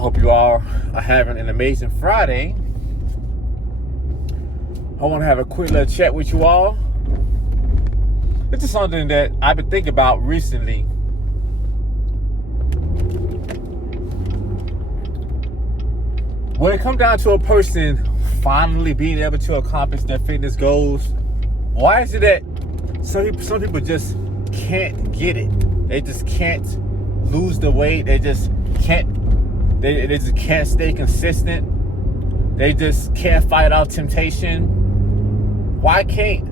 Hope you all are having an amazing Friday. I want to have a quick little chat with you all. This is something that I've been thinking about recently. When it comes down to a person finally being able to accomplish their fitness goals, why is it that some people just can't get it? They just can't lose the weight. They just can't stay consistent. They just can't fight off temptation. Why can't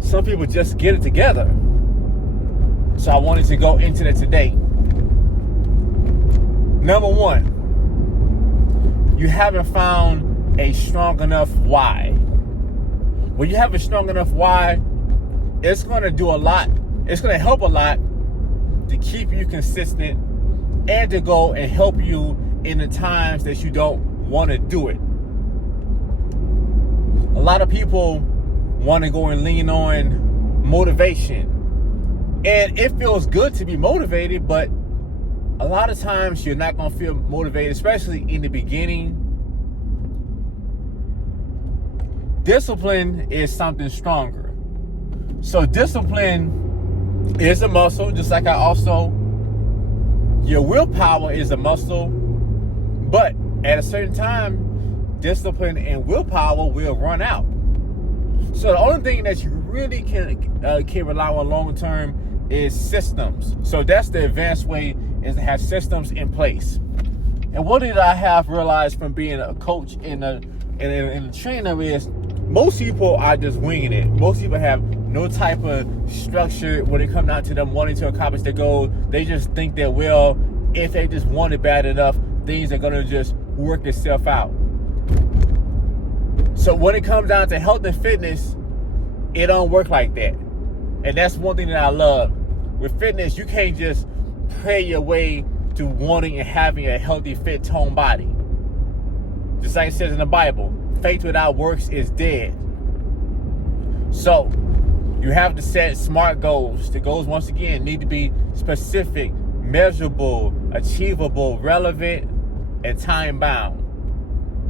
some people just get it together? So I wanted to go into that today. Number one, you haven't found a strong enough why. When you have a strong enough why, it's going to do a lot. It's going to help a lot to keep you consistent and to go and help you in the times that you don't want to do it. A lot of people want to go and lean on motivation. And it feels good to be motivated, but a lot of times you're not going to feel motivated, especially in the beginning. Discipline is something stronger. So discipline is a muscle, just like your willpower is a muscle. But at a certain time, discipline and willpower will run out. So the only thing that you really can rely on long term is systems. So that's the advanced way, is to have systems in place. And what did I have realized from being a coach and a trainer is most people are just winging it. Most people have no type of structure when it comes down to them wanting to accomplish their goal. They just think that, well, if they just want it bad enough, things are going to just work itself out. So when it comes down to health and fitness, it don't work like that. And that's one thing that I love. With fitness, you can't just pray your way to wanting and having a healthy, fit, toned body. Just like it says in the Bible, faith without works is dead. So you have to set smart goals. The goals, once again, need to be specific, measurable, achievable, relevant, and time-bound.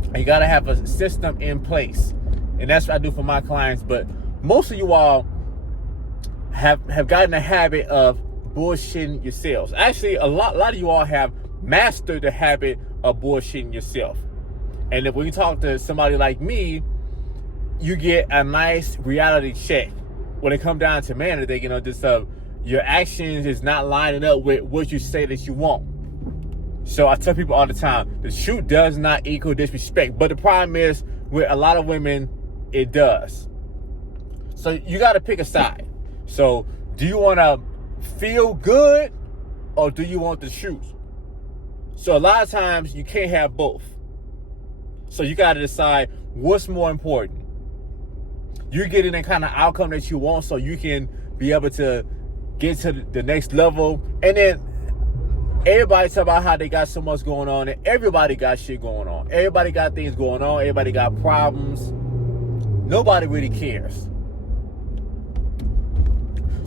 And you got to have a system in place. And that's what I do for my clients. But most of you all have gotten a habit of bullshitting yourselves. Actually, a lot of you all have mastered the habit of bullshitting yourself. And if when you talk to somebody like me, you get a nice reality check. When it comes down to, man, they, your actions is not lining up with what you say that you want. So I tell people all the time, the truth does not equal disrespect. But the problem is, with a lot of women, it does. So you got to pick a side. So do you want to feel good or do you want the truth? So a lot of times you can't have both. So you got to decide what's more important. You're getting the kind of outcome that you want so you can be able to get to the next level. And then everybody talk about how they got so much going on, and everybody got shit going on. Everybody got things going on. Everybody got problems. Nobody really cares.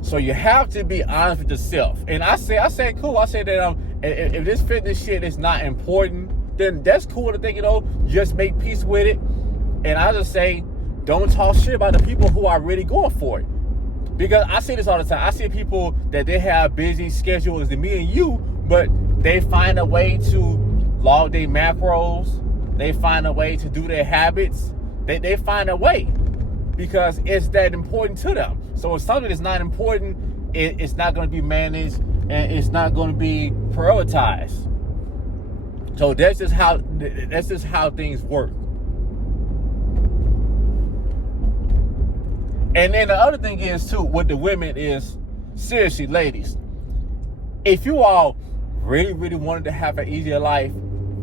So you have to be honest with yourself. And I say cool. I say that if this fitness shit is not important, then that's cool to think, just make peace with it. And I just say, don't talk shit about the people who are really going for it. Because I see this all the time. I see people that they have busy schedules than me and you, but they find a way to log their macros. They find a way to do their habits. They find a way because it's that important to them. So if something is not important, it's not going to be managed and it's not going to be prioritized. So that's just how things work. And then the other thing is too, with the women is, seriously, ladies, if you all really, really wanted to have an easier life,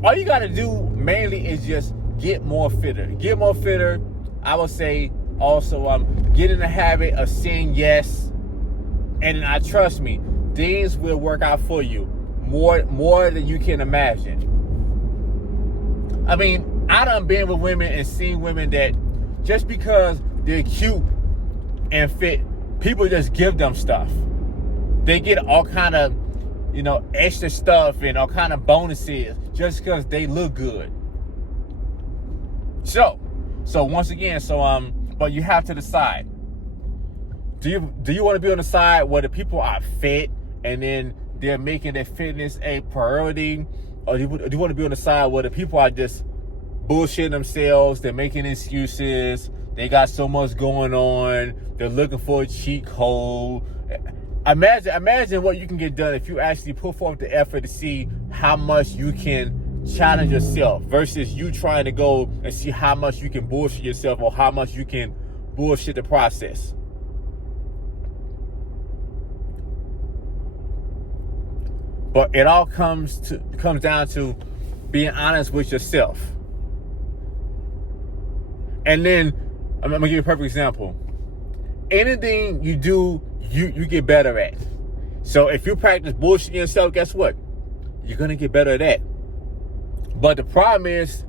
all you got to do mainly is just get more fitter. Get more fitter. I would say also get in the habit of saying yes. And I trust me, things will work out for you more than you can imagine. I mean, I done been with women and seen women that just because they're cute and fit, people just give them stuff. They get all kind of extra stuff and all kind of bonuses just because they look good. So once again, but you have to decide. Do you want to be on the side where the people are fit and then they're making their fitness a priority, or do you want to be on the side where the people are just bullshitting themselves, they're making excuses, they got so much going on, they're looking for a cheat code? Imagine what you can get done if you actually put forth the effort to see how much you can challenge yourself versus you trying to go and see how much you can bullshit yourself or how much you can bullshit the process. But it all comes down to being honest with yourself. And then I'm gonna give you a perfect example. Anything you do, you get better at. So if you practice bullshitting yourself, guess what? You're gonna get better at that. But the problem is,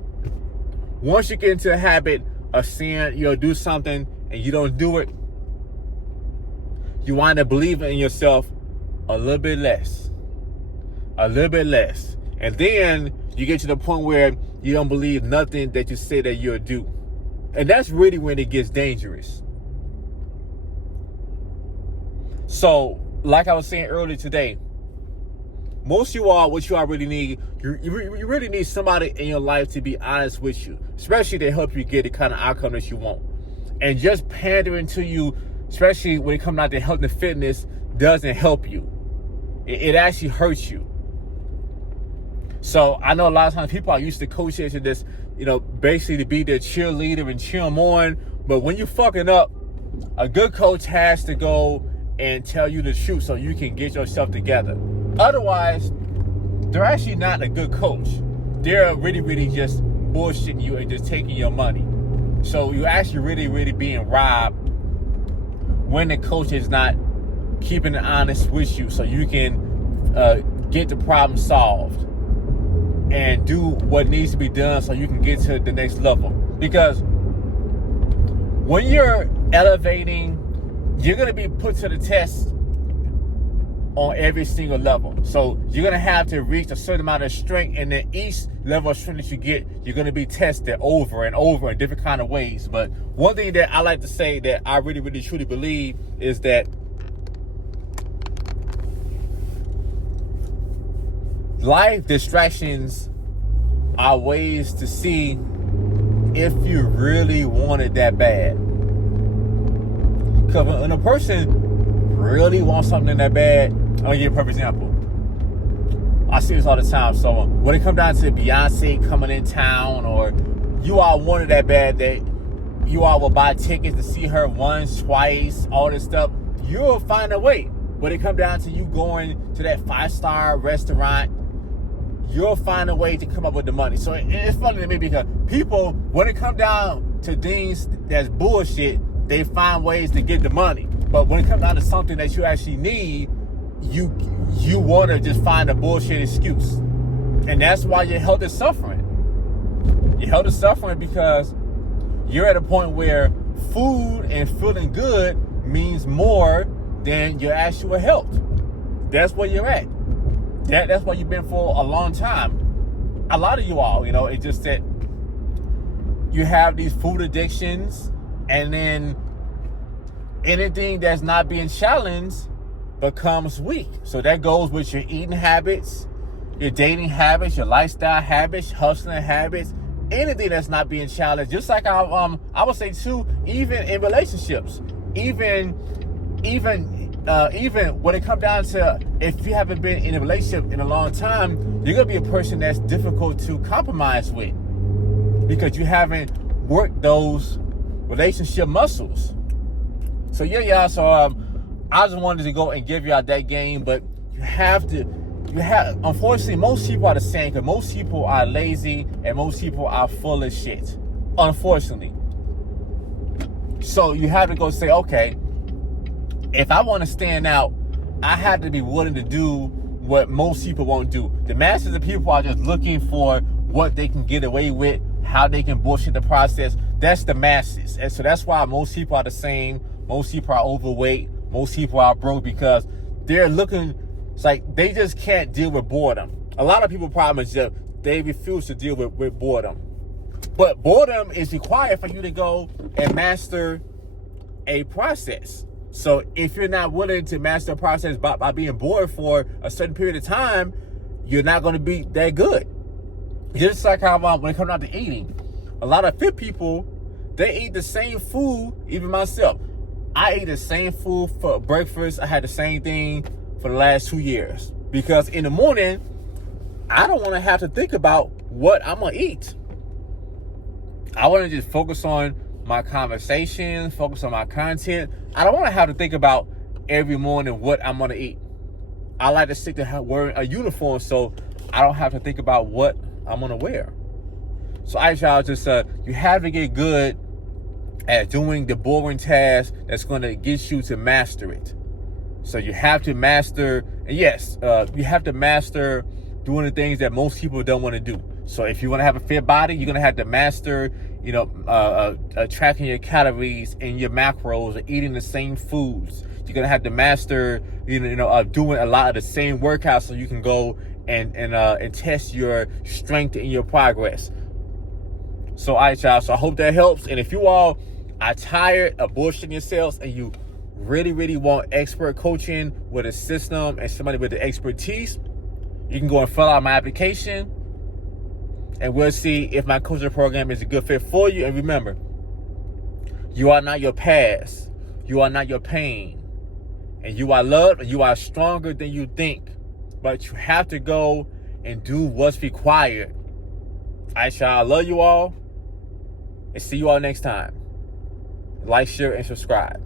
once you get into the habit of saying you'll do something and you don't do it, you wind up believing in yourself a little bit less. And then you get to the point where you don't believe nothing that you say that you'll do. And that's really when it gets dangerous. So, like I was saying earlier today, most of you all, what you all really need, you really need somebody in your life to be honest with you, especially to help you get the kind of outcome that you want. And just pandering to you, especially when it comes down to health and fitness, doesn't help you. It actually hurts you. So I know a lot of times people are used to coaching to this, basically to be their cheerleader and cheer them on. But when you're fucking up, a good coach has to go and tell you the truth so you can get yourself together. Otherwise, they're actually not a good coach. They're really just bullshitting you and just taking your money. So you're actually really being robbed when the coach is not keeping it honest with you so you can get the problem solved and do what needs to be done so you can get to the next level. Because when you're elevating, you're going to be put to the test on every single level. So you're going to have to reach a certain amount of strength, and then each level of strength that you get, you're going to be tested over and over in different kind of ways. But one thing that I like to say that I really truly believe is that life distractions are ways to see if you really want it that bad. Because when a person really wants something that bad, I'll give you a perfect example. I see this all the time. So when it comes down to Beyonce coming in town, or you all want it that bad that you all will buy tickets to see her once, twice, all this stuff, you'll find a way. When it comes down to you going to that 5-star restaurant, you'll find a way to come up with the money. So it's funny to me because people, when it comes down to things that's bullshit, they find ways to get the money. But when it comes down to something that you actually need, you want to just find a bullshit excuse. And that's why your health is suffering. Your health is suffering because you're at a point where food and feeling good means more than your actual health. That's where you're at. That's where you've been for a long time. A lot of you all, it's just that you have these food addictions, and then anything that's not being challenged becomes weak. So that goes with your eating habits, your dating habits, your lifestyle habits, hustling habits, anything that's not being challenged. Just like I would say too, even in relationships, even when it comes down to, if you haven't been in a relationship in a long time, you're going to be a person that's difficult to compromise with because you haven't worked those relationship muscles. So yeah, so I just wanted to go and give you out that game, but unfortunately, most people are the same, because most people are lazy and most people are full of shit, unfortunately. So you have to go say, okay, if I want to stand out, I have to be willing to do what most people won't do. The masses of people are just looking for what they can get away with, how they can bullshit the process. That's the masses. And so that's why most people are the same. Most people are overweight. Most people are broke because they're looking It's like they just can't deal with boredom. A lot of people's problem is that they refuse to deal with boredom. But boredom is required for you to go and master a process. So if you're not willing to master a process by being bored for a certain period of time, you're not going to be that good. Just like how when it comes down to eating, a lot of fit people, they eat the same food. Even myself, I ate the same food for breakfast. I had the same thing for the last 2 years, because in the morning, I don't want to have to think about what I'm going to eat. I want to just focus on my conversation, focus on my content. I don't want to have to think about every morning what I'm going to eat. I like to stick to wearing a uniform so I don't have to think about what I'm going to wear. So y'all, just you have to get good at doing the boring task that's going to get you to master it. So you have to master, and yes, you have to master doing the things that most people don't want to do. So if you want to have a fit body, you're going to have to master, tracking your calories and your macros and eating the same foods. You're going to have to master, doing a lot of the same workouts so you can go and test your strength and your progress. So, all right, y'all. So I hope that helps. And if you all are tired of bullshitting yourselves and you really, really want expert coaching with a system and somebody with the expertise, you can go and fill out my application, and we'll see if my coaching program is a good fit for you. And remember, you are not your past. You are not your pain. And you are loved, and you are stronger than you think. But you have to go and do what's required. All right, y'all. I love you all. And see you all next time. Like, share, and subscribe.